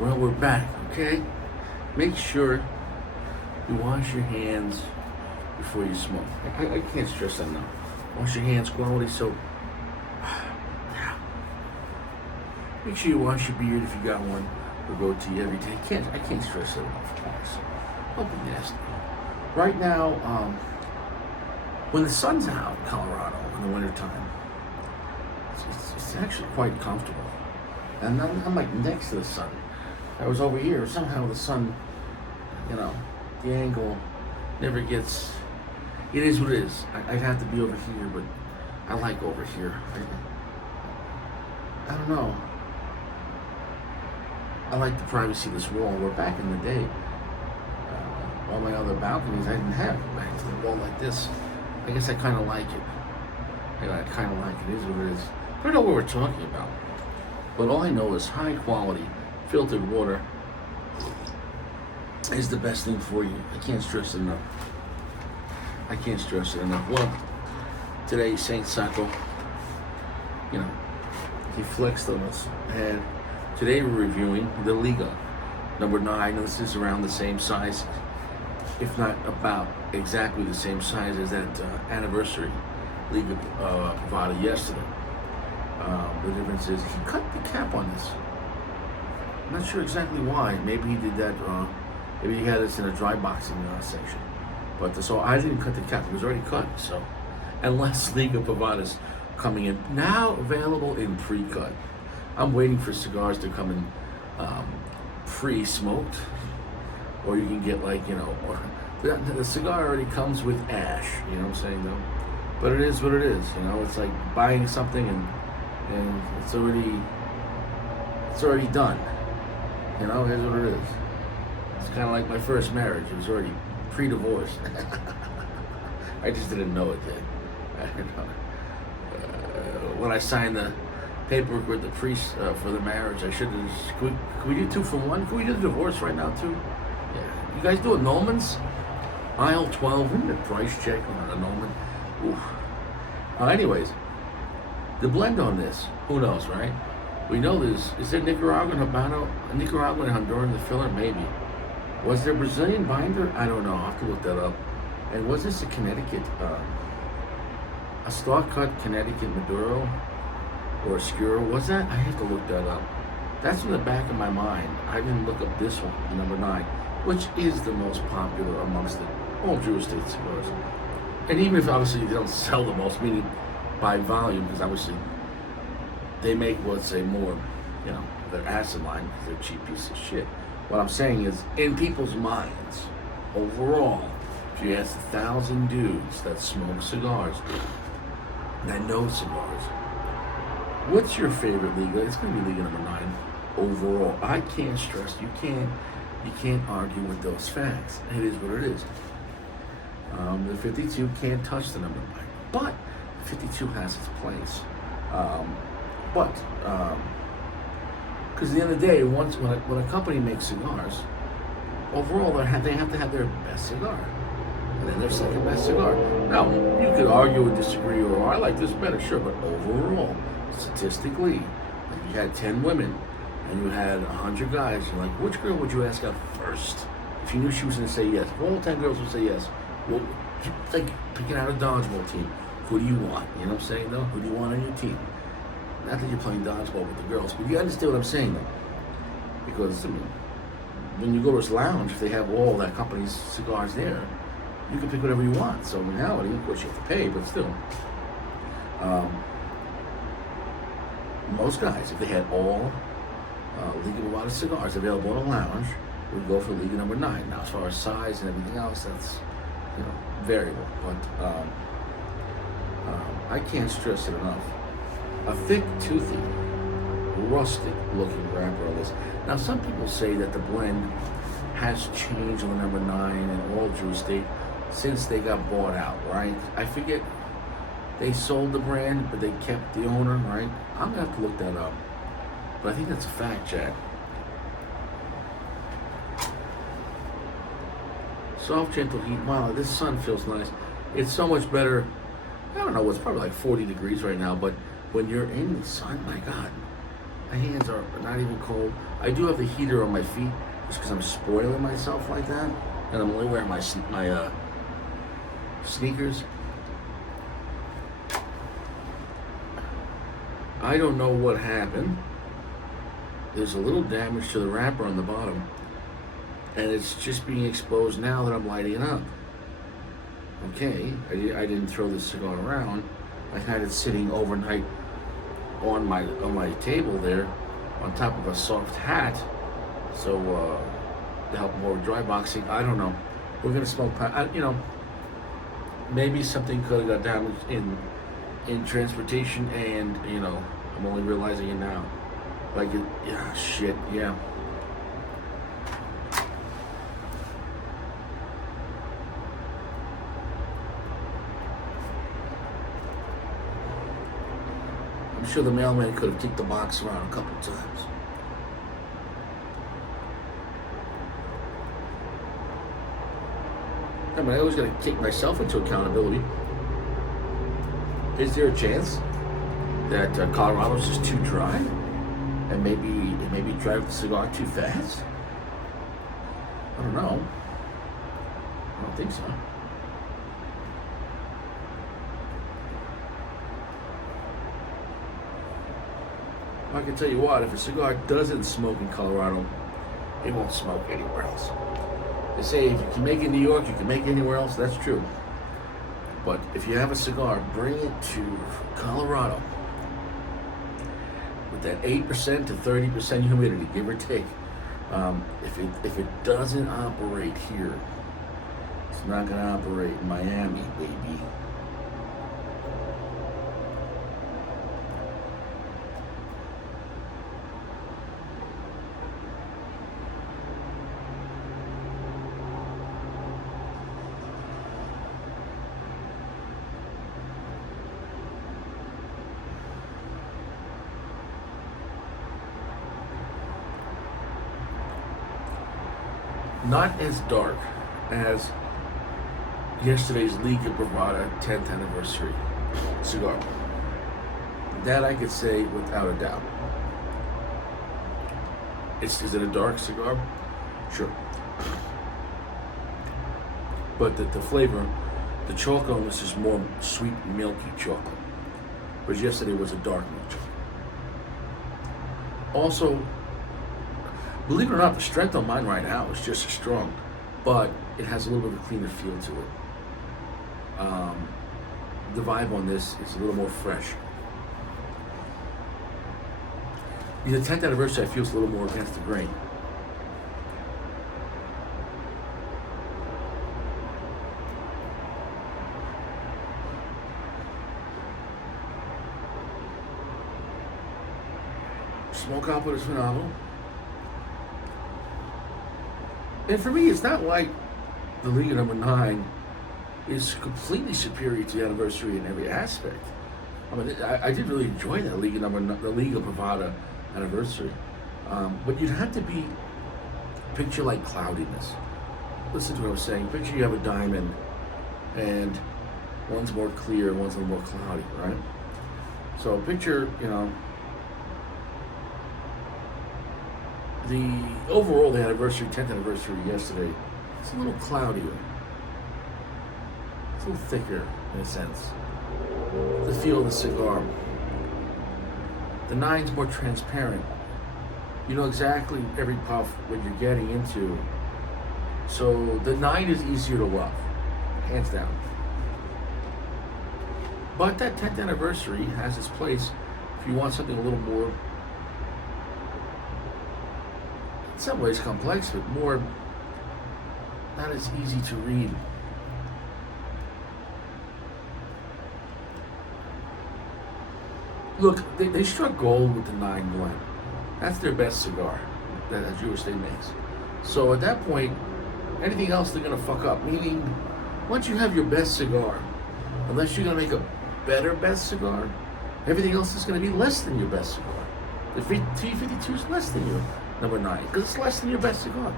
Well, we're back, okay? Make sure you wash your hands before you smoke. I can't stress that enough. Wash your hands, quality soap. Make sure you wash your beard if you got one, or goatee every day. I can't stress that enough, guys. Don't be nasty. Right now, when the sun's out in Colorado in the wintertime, it's actually quite comfortable. And I'm like next to the sun. I was over here. Somehow the sun, the angle never gets. It is what it is. I'd have to be over here, but I like over here. I don't know. I like the privacy of this wall. Where back in the day, all my other balconies I didn't have. I had a wall like this. I guess I kind of like it. I kind of like it. It is what it is. I don't know what we're talking about. But all I know is high quality filtered water is the best thing for you. I can't stress it enough. Well, today Saint Sacco, he flexed on us. And today we're reviewing the Liga Number 9. This is around the same size, if not about exactly the same size as that anniversary Liga provided yesterday. The difference is he cut the cap on this. I'm not sure exactly why. Maybe he did that. Maybe he had this in a dry boxing section. But so I didn't cut the cap. It was already cut. So, unless Liga Providas coming in now available in pre-cut. I'm waiting for cigars to come in pre-smoked, or you can get or the cigar already comes with ash. You know what I'm saying though? But it is what it is. It's like buying something and it's already done. Here's what it is. It's kind of like my first marriage. It was already pre-divorce. I just didn't know it yet. When I signed the paperwork with the priest for the marriage, I should have. Can we do 2 for 1? Can we do the divorce right now too? Yeah. You guys do annulments? Aisle 12. We need a price check on an annulment. Oof. Anyways. The blend on this, who knows, right? We know is there Nicaraguan Habano, Nicaraguan and Honduran the filler? Maybe. Was there Brazilian binder? I don't know. I'll have to look that up. And was this a Connecticut, a star cut Connecticut Maduro or Oscuro? Was that? I have to look that up. That's in the back of my mind. I didn't look up this one, number 9, which is the most popular amongst all Drew Estate cigars. And even if obviously they don't sell the most, meaning by volume, because obviously they make, let's say, more, their acid line, because they're cheap piece of shit. What I'm saying is, in people's minds, overall, if you ask 1,000 dudes that smoke cigars, that know cigars, what's your favorite Liga? It's going to be Liga Number 9 overall. I can't stress, you can't argue with those facts. It is what it is. The 52 can't touch the number 9, but 52 has its place. Because at the end of the day, when a company makes cigars, overall they have to have their best cigar, and then their second best cigar. Now, you could argue or disagree, or I like this better, sure, but overall, statistically, if you had 10 women and you had 100 guys, you're like, which girl would you ask out first? If you knew she was going to say yes, if all 10 girls would say yes, well, like picking out a dodgeball team. Who do you want? You know what I'm saying, though? Who do you want on your team? Not that you're playing dodgeball with the girls, but you understand what I'm saying, though. Because, when you go to this lounge, if they have all that company's cigars there, you can pick whatever you want. So, in reality, of course, you have to pay, but still. Most guys, if they had all Liga Bovada cigars available in a lounge, would go for Liga Number 9. Now, as far as size and everything else, that's, variable. But, I can't stress it enough. A thick, toothy, rustic-looking wrapper on this. Now, some people say that the blend has changed on the number 9 and all Drew Estate since they got bought out, right? I forget. They sold the brand, but they kept the owner, right? I'm gonna have to look that up. But I think that's a fact, Jack. Soft, gentle heat. Wow, this sun feels nice. It's so much better. I don't know, it's probably like 40 degrees right now, but when you're in the sun, my God, my hands are not even cold. I do have the heater on my feet just because I'm spoiling myself like that, and I'm only wearing my sneakers. I don't know what happened. There's a little damage to the wrapper on the bottom, and it's just being exposed now that I'm lighting it up. Okay, I didn't throw this cigar around. I had it sitting overnight on my table there, on top of a soft hat, so to help more dry boxing. I don't know. We're gonna smoke. Maybe something could have got damaged in transportation, and I'm only realizing it now. Like, shit, yeah. I'm sure the mailman could have kicked the box around a couple times. I mean, I always got to kick myself into accountability. Is there a chance that Colorado's just too dry, and maybe drive the cigar too fast? I don't know. I don't think so. I can tell you what, if a cigar doesn't smoke in Colorado, it won't smoke anywhere else. They say if you can make it in New York, you can make it anywhere else. That's true. But if you have a cigar, bring it to Colorado with that 8% to 30% humidity, give or take. If it doesn't operate here, it's not going to operate in Miami, baby. Not as dark as yesterday's Liga Number 10th anniversary cigar. That I could say without a doubt. Is it a dark cigar? Sure. But the flavor, the chocolate on this is more sweet, milky chocolate. Whereas yesterday was a dark milk chocolate. Also, believe it or not, the strength on mine right now is just as strong, but it has a little bit of a cleaner feel to it. The vibe on this is a little more fresh. The 10th anniversary, I feel, is a little more against the grain. Smoke output is phenomenal. And for me, it's not like the Liga Number 9 is completely superior to the anniversary in every aspect. I mean, I did really enjoy that the Liga Privada anniversary. But you'd have to picture like cloudiness. Listen to what I was saying. Picture you have a diamond, and one's more clear, one's a little more cloudy, right? So picture, the overall, the 10th anniversary yesterday, it's a little cloudier. It's a little thicker in a sense. The feel of the cigar. The 9's more transparent. You know exactly every puff what you're getting into. So the 9 is easier to love, hands down. But that 10th anniversary has its place if you want something a little more, in some ways complex, but more not as easy to read. Look, they struck gold with the 9 blend. That's their best cigar that Jewish State makes. So at that point, anything else they're gonna fuck up. Meaning, once you have your best cigar, unless you're gonna make a better best cigar, everything else is gonna be less than your best cigar. The T52 is less than your number 9 because it's less than your best cigar.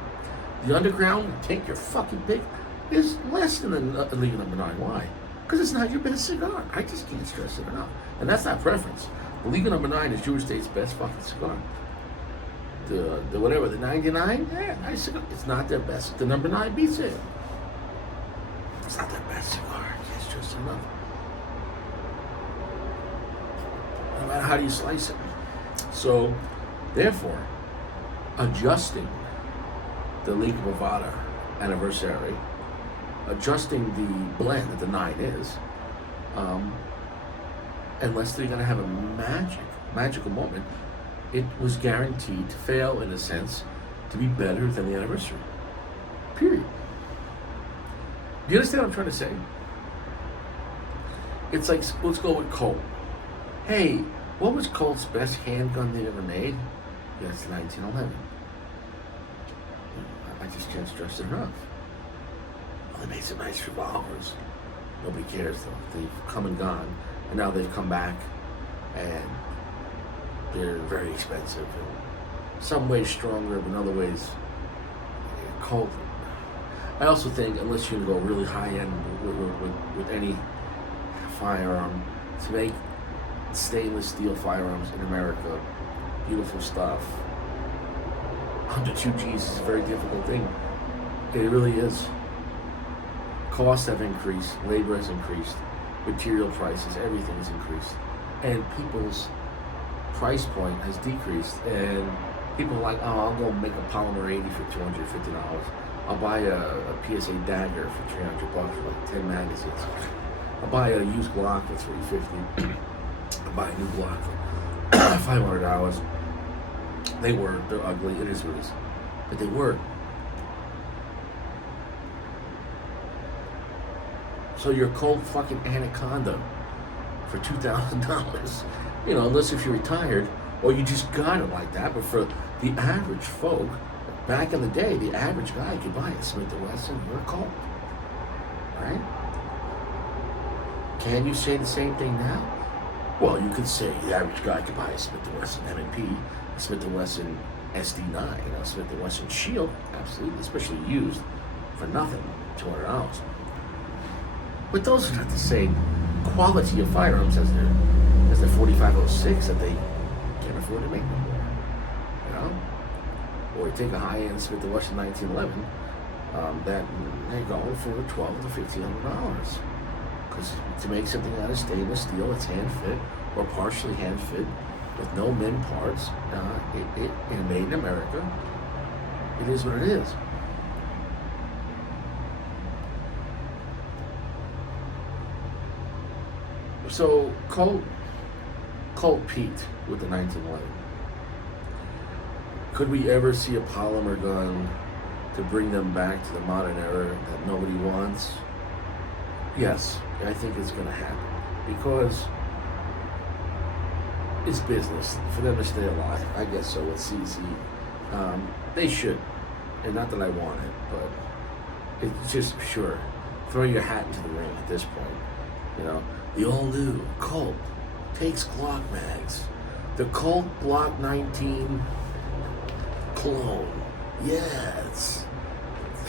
The Underground, take your fucking pick, is less than the Liga Number 9. Why? Because it's not your best cigar. I just can't stress it enough. And that's not preference. The Liga Number 9 is Jewish State's best fucking cigar. the whatever, the 99, yeah, nice cigar. It's not their best. The number 9 beats it. It's not their best cigar. It's just enough. No matter how do you slice it. So, therefore, adjusting the Liga Bovada anniversary, adjusting the blend that the 9 is, unless they're going to have a magical moment, it was guaranteed to fail in a sense to be better than the anniversary. Period. Do you understand what I'm trying to say? It's like, let's go with Colt. Hey, what was Colt's best handgun they ever made? Yes, 1911. I just can't stress it enough. Well, they made some nice revolvers. Nobody cares though. They've come and gone, and now they've come back, and they're very expensive. In some ways stronger, but in other ways, Colt. I also think, unless you're going to go really high end with any firearm, to make stainless steel firearms in America, beautiful stuff, under 2 G's is a very difficult thing. It really is. Costs have increased, labor has increased, material prices, everything has increased, and people's price point has decreased, and people are like, oh, I'll go make a polymer 80 for $250. I'll buy a PSA dagger for $300 for like 10 magazines. I'll buy a used Glock for $350. I'll buy a new Glock for $500. They work, they're ugly, it is what it is. But they work. So your Colt fucking Anaconda for $2,000, you know, unless if you're retired or you just got it like that. But for the average folk, back in the day, the average guy could buy a Smith & Wesson or a Colt, right? Can you say the same thing now? Well, you could say the average guy could buy a Smith & Wesson M&P, a Smith & Wesson SD9, a Smith & Wesson Shield, absolutely, especially used for nothing, $200. But those are not the same quality of firearms as their 4506 that they can't afford to make no more, you know? Or you take a high-end Smith & Wesson 1911, that they go for $1,200 to $1,500. Because to make something out of stainless steel, it's hand-fit or partially hand-fit with no min parts, and made in America, it is what it is. So Colt peaked with the 1911. Could we ever see a polymer gun to bring them back to the modern era that nobody wants? Yes, I think it's going to happen because it's business for them to stay alive. I guess so with CZ. They should, and not that I want it, but it's just sure. Throw your hat into the ring at this point. You know, the all-new Colt takes Glock mags. The Colt Glock 19 clone. Yes.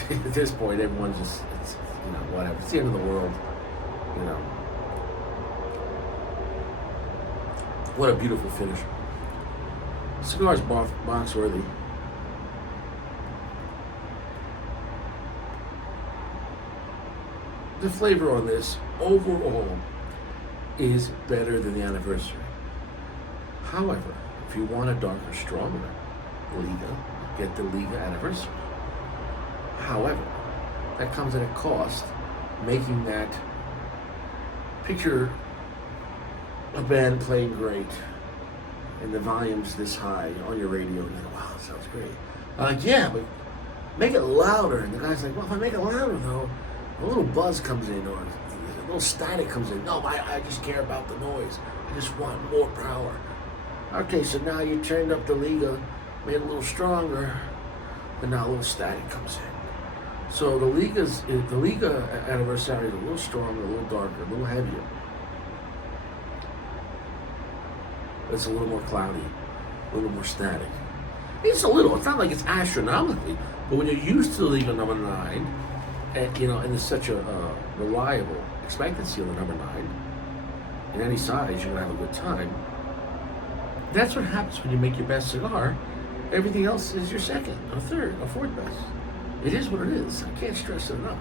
At this point, everyone's just, it's, you know, whatever. It's the end of the world. You know. What a beautiful finish. Cigar's box worthy. The flavor on this overall is better than the anniversary. However, if you want a darker, stronger Liga, get the Liga anniversary. However, that comes at a cost, making that picture a band playing great and the volume's this high on your radio and you're like, wow, that sounds great. I'm like, yeah, but make it louder. And the guy's like, well, if I make it louder though, a little buzz comes in or a little static comes in. No, I just care about the noise. I just want more power. Okay, so now you turned up the Liga, made it a little stronger, but now a little static comes in. So the Liga anniversary is a little stronger, a little darker, a little heavier. It's a little more cloudy, a little more static. It's a little, it's not like it's astronomically, but when you're used to the Liga number 9, and you know, and there's such a reliable expectancy of the number 9, in any size, you're gonna have a good time. That's what happens when you make your best cigar, Everything else is your second, or third, or fourth best. It is what it is. I can't stress it enough.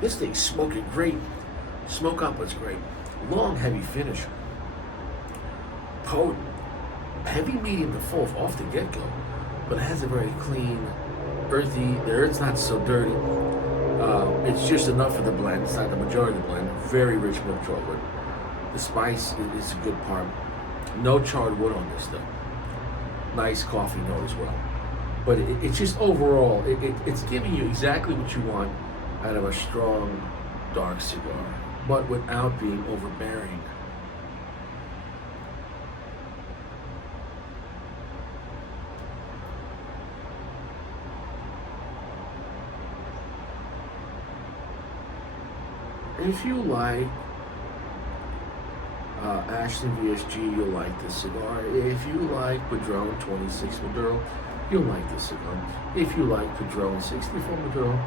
This thing's smoking great. Smoke output's great. Long, heavy finish. Potent. Heavy, medium to full off the get-go. But it has a very clean, earthy, the earth's not so dirty. It's just enough for the blend. It's not the majority of the blend. Very rich milk chocolate. The spice is a good part. No charred wood on this though. Nice coffee note as well. But it's just overall, it's giving you exactly what you want out of a strong, dark cigar, but without being overbearing. If you like Ashton VSG, you'll like this cigar. If you like Padron 26 Maduro, you'll like this cigar. If you like Padron 64 Maduro,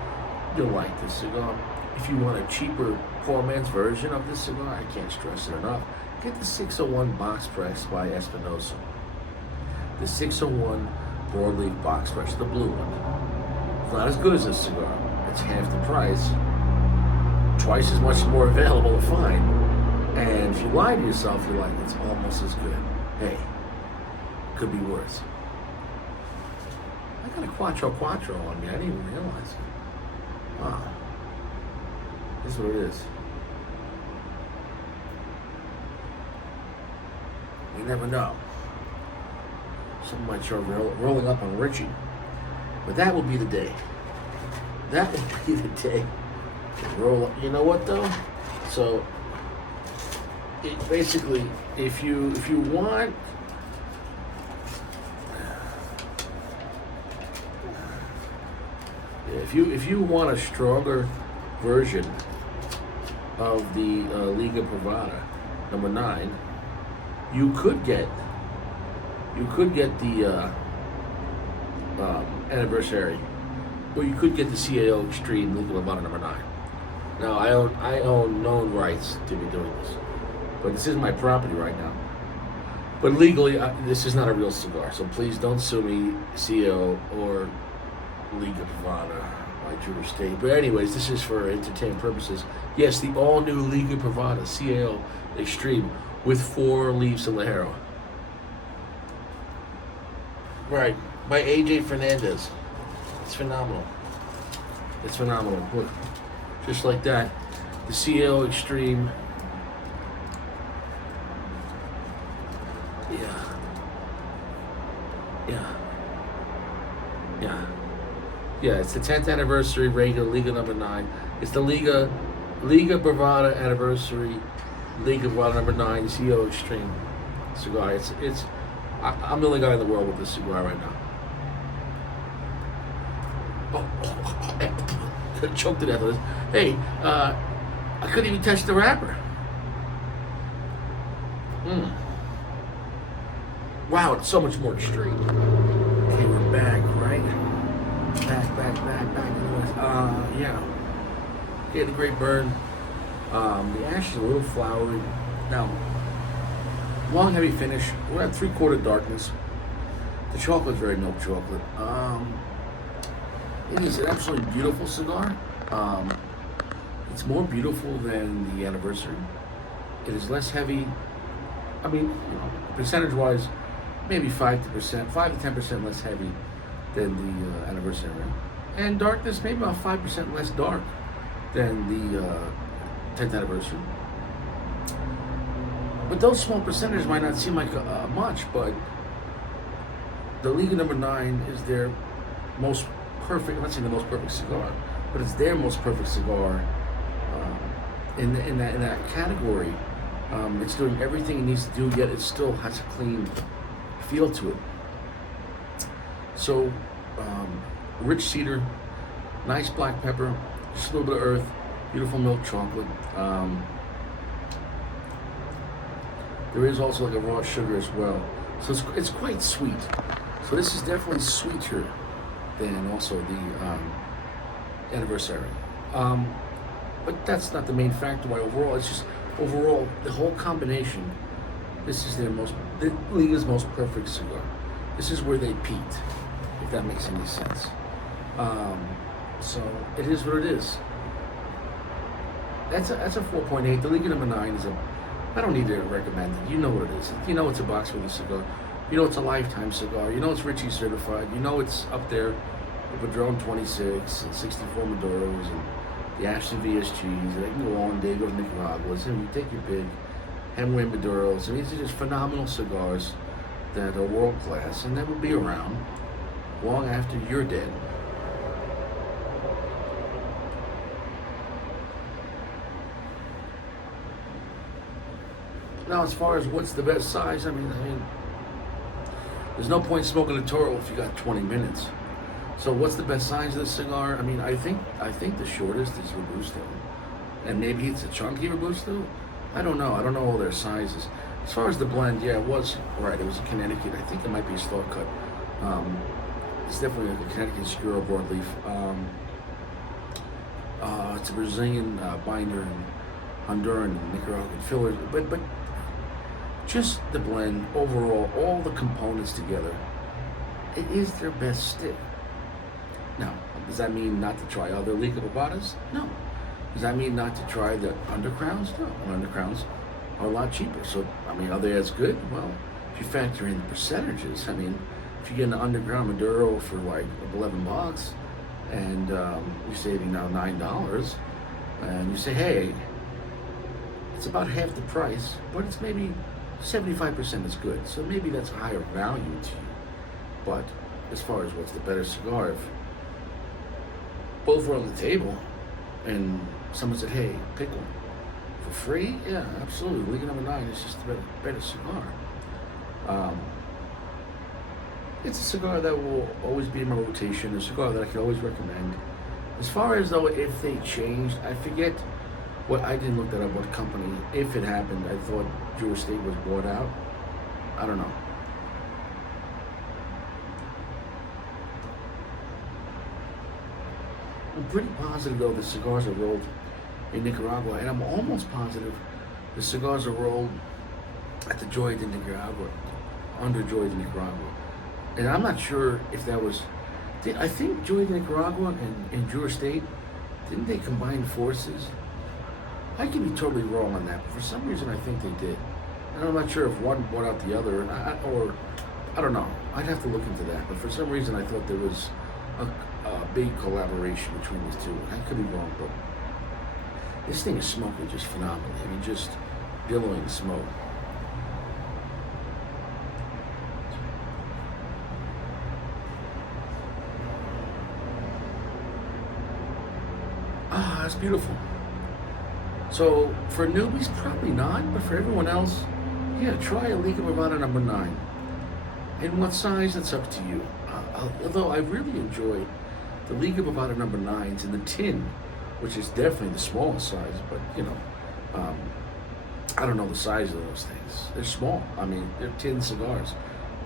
you'll like this cigar. If you want a cheaper poor man's version of this cigar, I can't stress it enough, get the 601 box press by Espinosa. The 601 broadleaf box press, the blue one. It's not as good as this cigar. It's half the price. Twice as much more available to find. And if you lie to yourself, you're like, it's almost as good. Hey, could be worse. I got a Quattro on me. I didn't even realize it. Wow. This is what it is. You never know. Someone might try rolling up on Richie. But that will be the day. That will be the day. Roll up. You know what though? So basically, if you want if you want a stronger version of the Liga Privada number 9, you could get the anniversary, or you could get the CAO Extreme Liga Privada number 9. Now, I own known rights to be doing this, but this is my property right now. But legally, this is not a real cigar, so please don't sue me, CO or Liga Privada, my Drew State. But anyways, this is for entertainment purposes. Yes, the all-new Liga Privada CAO Extreme with 4 leaves of Ligero. Right, by AJ Fernandez. It's phenomenal. It's phenomenal. Look. Just like that, the CL Extreme. Yeah, it's the 10th anniversary regular Liga number 9. It's the Liga Privada anniversary Liga Privada number 9 CL Extreme cigar. I'm the only guy in the world with this cigar right now. Choked to death with this. Hey, I couldn't even touch the wrapper. Wow, it's so much more extreme. Okay, we're back, right? Back. Yeah. Okay, the great burn. The ash is a little flowery. Now, long, heavy finish. We're at 3/4 darkness. The chocolate's very milk chocolate. It is an absolutely beautiful cigar. It's more beautiful than the anniversary. It is less heavy. I mean, percentage-wise, maybe 5 to 10% less heavy than the anniversary. And darkness, maybe about 5% less dark than the 10th anniversary. But those small percentages might not seem like much, but the Liga number 9 is their most perfect, I'm not saying the most perfect cigar, but it's their most perfect cigar in that category. It's doing everything it needs to do, yet it still has a clean feel to it. So, rich cedar, nice black pepper, just a little bit of earth, beautiful milk chocolate. There is also like a raw sugar as well. So it's quite sweet. So this is definitely sweeter than also the anniversary. But that's not the main factor why overall. It's just overall, the whole combination, this is the Liga's most perfect cigar. This is where they peaked, if that makes any sense. So it is what it is. That's a 4.8. The Liga Number 9 is a. I don't need to recommend it. You know what it is. You know it's a box with a cigar. You know it's a lifetime cigar. You know it's Ritchie certified. You know it's up there with Padron 26 and 64 Maduros and the Ashton VSGs. And they can go on. Dago Nicaraguas. And you take your big Hemingway Maduros. I mean, these are just phenomenal cigars that are world class and that will be around long after you're dead. Now, as far as what's the best size, I mean, there's no point smoking a Toro if you got 20 minutes. So, what's the best size of the cigar? I mean, I think the shortest is Robusto, and maybe it's a chunky Robusto. I don't know. I don't know all their sizes. As far as the blend, yeah, it was right. It was a Connecticut. I think it might be a Star Cut. It's definitely like a Connecticut Oscuro broadleaf. It's a Brazilian binder and Honduran and Nicaraguan fillers, but just the blend overall, all the components together, it is their best stick. Now, does that mean not to try other Liga Barbadas? No. Does that mean not to try the undercrowns? No. Undercrowns are a lot cheaper. So, I mean, are they as good? Well, if you factor in the percentages, I mean, if you get an underground Maduro for like $11 and you're saving now $9, and you say, hey, it's about half the price, but it's maybe 75% as good. So maybe that's a higher value to you. But as far as what's the better cigar, if both were on the table and someone said, hey, pick one for free, yeah, absolutely. Liga Number 9 is just a better cigar. It's a cigar that will always be in my rotation, a cigar that I can always recommend. As far as though if they changed, I forget what, I didn't look that up, what company, if it happened. I thought Drew Estate was bought out. I don't know. I'm pretty positive though the cigars are rolled in Nicaragua, and I'm almost positive the cigars are rolled at the Joya de Nicaragua, under Joya de Nicaragua. And I'm not sure if that was, I think Joya de Nicaragua and Drew Estate, didn't they combine forces? I could be totally wrong on that, but for some reason I think they did. And I'm not sure if one bought out the other, or I don't know. I'd have to look into that. But for some reason I thought there was a big collaboration between these two. I could be wrong, but this thing is smoking just phenomenally. I mean, just billowing smoke. Ah, that's beautiful. So for newbies, probably not, but for everyone else, yeah, try a Liga Bravada Number 9. And what size, that's up to you. Although I really enjoy the Liga Bravada Number 9s in the tin, which is definitely the smallest size, but you know, I don't know the size of those things. They're small. I mean, they're tin cigars.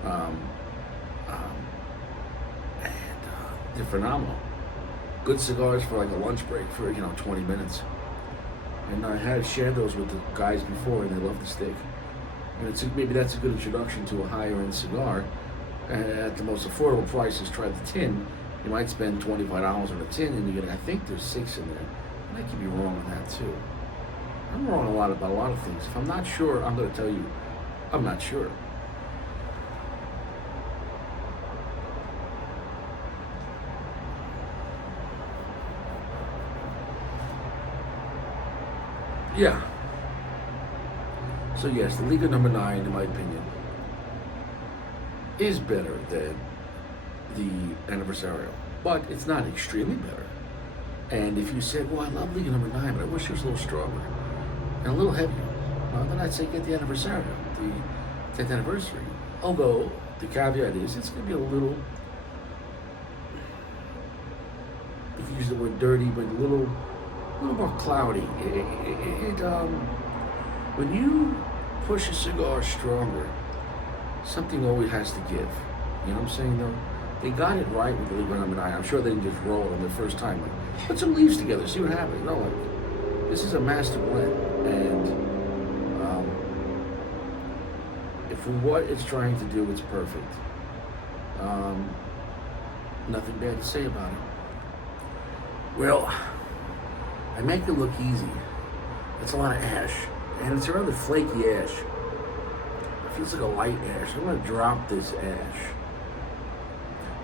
And they're phenomenal. Good cigars for like a lunch break for, 20 minutes. And I had shared those with the guys before, and they love the stick. And maybe that's a good introduction to a higher end cigar. At the most affordable prices, try the tin. You might spend $25 on a tin, and you get, I think there's 6 in there. And I could be wrong on that too. I'm wrong about a lot of things. If I'm not sure, I'm going to tell you, I'm not sure. Yeah. So yes, the Liga Number 9, in my opinion, is better than the Anniversario, but it's not extremely better. And if you said, well, I love Liga Number 9, but I wish it was a little stronger and a little heavier, well, then I'd say get the Anniversario, the 10th anniversary. Although, the caveat is, it's going to be a little, if you use the word dirty, but a little more cloudy. When you push a cigar stronger, something always has to give. You know what I'm saying, though? They got it right with the Liga Number 9. I'm sure they didn't just roll it on their first time. Like, put some leaves together, see what happens. No, like, this is a master blend, and For what it's trying to do, it's perfect. Nothing bad to say about it. Well, I make it look easy. It's a lot of ash, and it's a rather flaky ash. It feels like a light ash. I'm gonna drop this ash.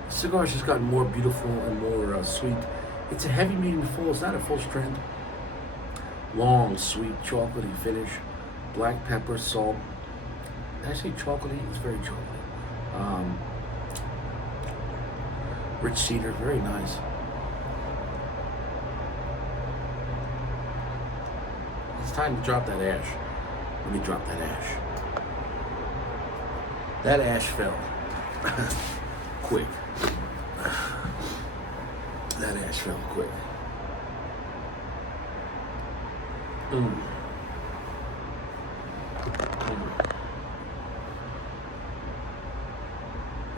The cigar's just gotten more beautiful and more sweet. It's a heavy medium full. It's not a full strength. Long, sweet, chocolatey finish. Black pepper, salt. Did I say chocolatey? It's very chocolatey. Rich cedar, very nice. It's time to drop that ash. Let me drop that ash. That ash fell. Quick. That ash fell quick.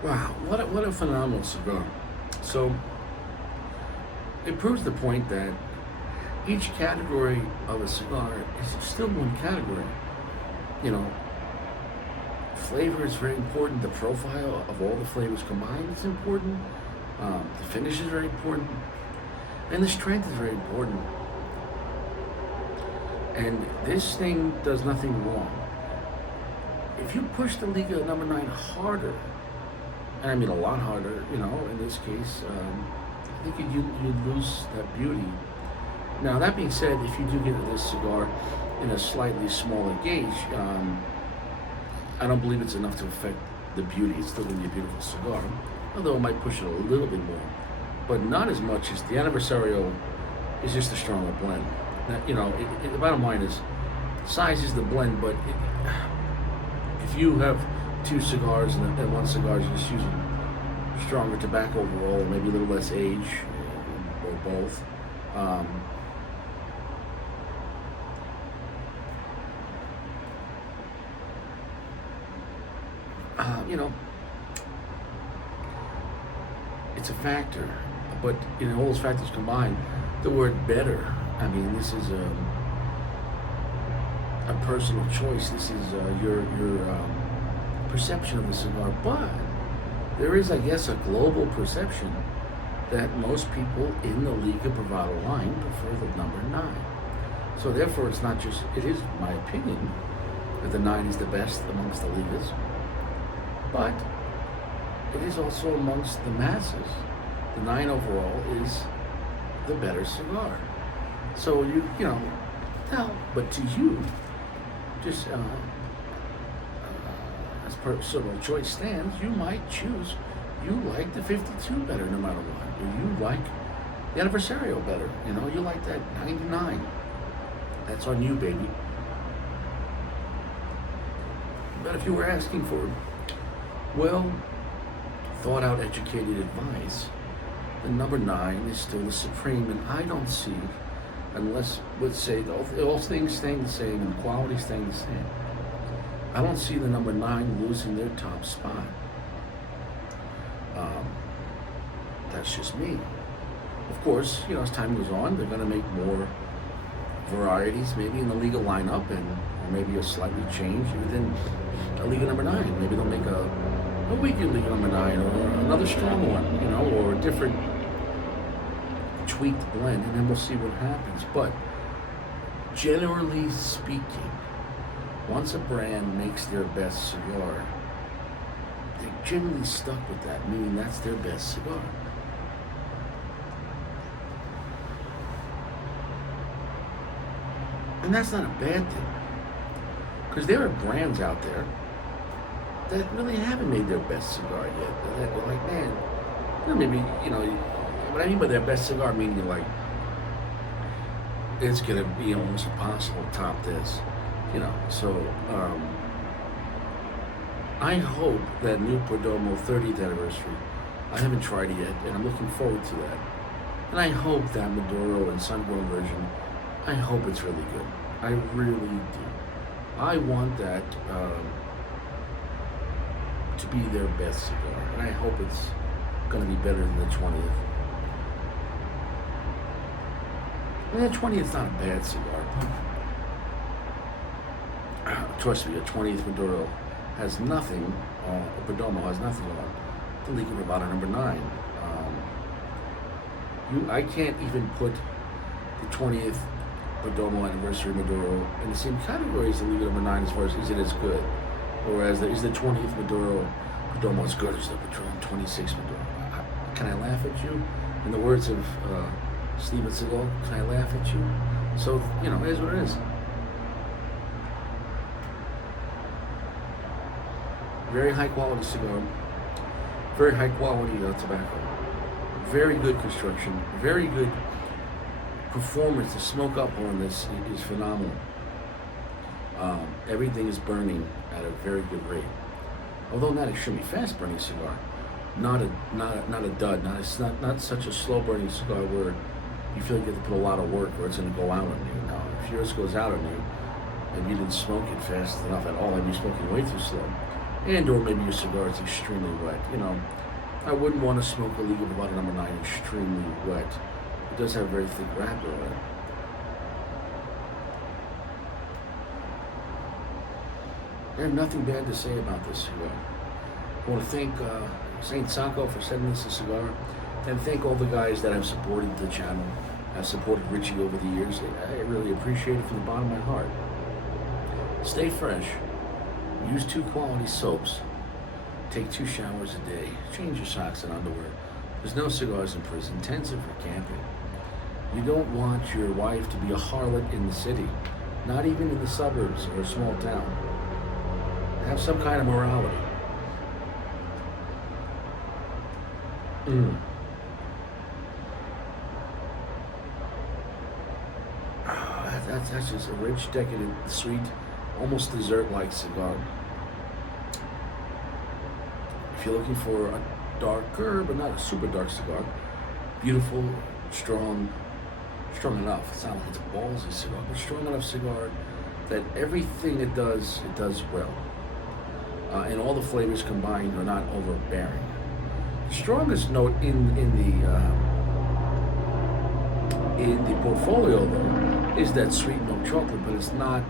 Wow, what a phenomenal cigar. So, it proves the point that each category of a cigar is still one category. You know, flavor is very important. The profile of all the flavors combined is important. The finish is very important. And the strength is very important. And this thing does nothing wrong. If you push the Liga number 9 harder, and I mean a lot harder, you know, in this case, I think you'd lose that beauty. Now, that being said, if you do get this cigar in a slightly smaller gauge, I don't believe it's enough to affect the beauty. It's still going to be a beautiful cigar, although it might push it a little bit more, but not as much as the Aniversario is just a stronger blend. Now, you know, the bottom line is, size is the blend, but if you have two cigars and one cigar is just using stronger tobacco overall, maybe a little less age, or both, you know, it's a factor. But in all those factors combined, the word better, I mean, this is a personal choice. This is your perception of the cigar. But there is, I guess, a global perception that most people in the Liga Bravado line prefer the number 9. So therefore, it's not just, it is my opinion that the 9 is the best amongst the Ligas, but it is also amongst the masses. The 9 overall is the better cigar. So you know, now, but to you, just as personal choice stands, you might choose, you like the 52 better no matter what, or you like the Aniversario better, you know, you like that 99. That's on you, baby. But if you were asking for, well, thought out, educated advice, the number 9 is still the supreme, and I don't see, unless, let's say, all things staying the same and quality staying the same, I don't see the number 9 losing their top spot. That's just me. Of course, you know, as time goes on, they're going to make more varieties, maybe in the Liga lineup, and or maybe a slightly change within a Liga number 9. Maybe they'll make a weaker Liga number 9, or another strong one, you know, or a different tweaked blend, and then we'll see what happens. But generally speaking, once a brand makes their best cigar, they're generally stuck with that, meaning that's their best cigar. And that's not a bad thing, because there are brands out there that really haven't made their best cigar yet. They're like, man, you know, maybe, you know, what I mean by their best cigar, meaning like, it's gonna be almost impossible to top this, you know. So, I hope that new Perdomo 30th anniversary, I haven't tried it yet, and I'm looking forward to that. And I hope that Maduro and Sungrown version, I hope it's really good. I really do. I want that to be their best cigar, and I hope it's going to be better than the 20th. And the 20th is not a bad cigar, but trust me, a 20th Maduro has nothing, Perdomo has nothing on the Liga number 9. I can't even put the 20th Perdomo anniversary Maduro in the same category as the Liga number 9 as far as is it as good, or is the 20th Perdomo as good as the Patron 26th Maduro? Can I laugh at you? In the words of Steven Seagal, can I laugh at you? So, it is what it is. Very high quality cigar, very high quality tobacco, very good construction, very good performance. The smoke up on this is phenomenal. Everything is burning at a very good rate, although not extremely fast burning cigar. Not a dud. Not such a slow burning cigar where you feel like you have to put a lot of work or it's going to go out on you. Now, if yours goes out on you, maybe you didn't smoke it fast enough at all. Maybe you're smoking way too slow, or maybe your cigar is extremely wet. I wouldn't want to smoke a Liga number 9 extremely wet. It does have a very thick wrapper on it. I have nothing bad to say about this cigar. I want to thank Saint Sanko for sending us a cigar, and thank all the guys that have supported the channel, have supported Richie over the years. I really appreciate it from the bottom of my heart. Stay fresh. Use 2 quality soaps. Take 2 showers a day. Change your socks and underwear. There's no cigars in prison. Tents are for camping. You don't want your wife to be a harlot in the city, not even in the suburbs or a small town. Have some kind of morality. That's just a rich, decadent, sweet, almost dessert-like cigar. If you're looking for a darker, but not a super dark cigar, beautiful, strong enough. It's not like it's a ballsy cigar, but strong enough cigar that everything it does well. And all the flavors combined are not overbearing. The strongest note in the portfolio, though, is that sweet milk chocolate, but it's not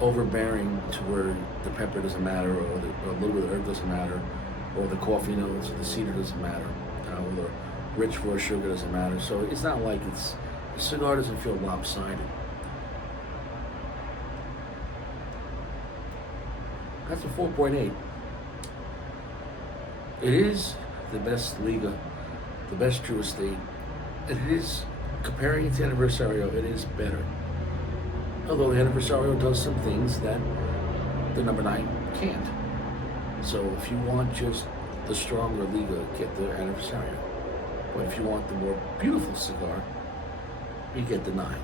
overbearing to where the pepper doesn't matter, or a little bit of herb doesn't matter, or the coffee notes, or the cedar doesn't matter, or the rich raw sugar doesn't matter. So it's not like the cigar doesn't feel lopsided. That's a 4.8. It is the best Liga, the best True Estate. It is, comparing it to Anniversario, it is better. Although the Anniversario does some things that the number 9 can't. So if you want just the stronger Liga, get the Anniversario. But if you want the more beautiful cigar, you get the 9.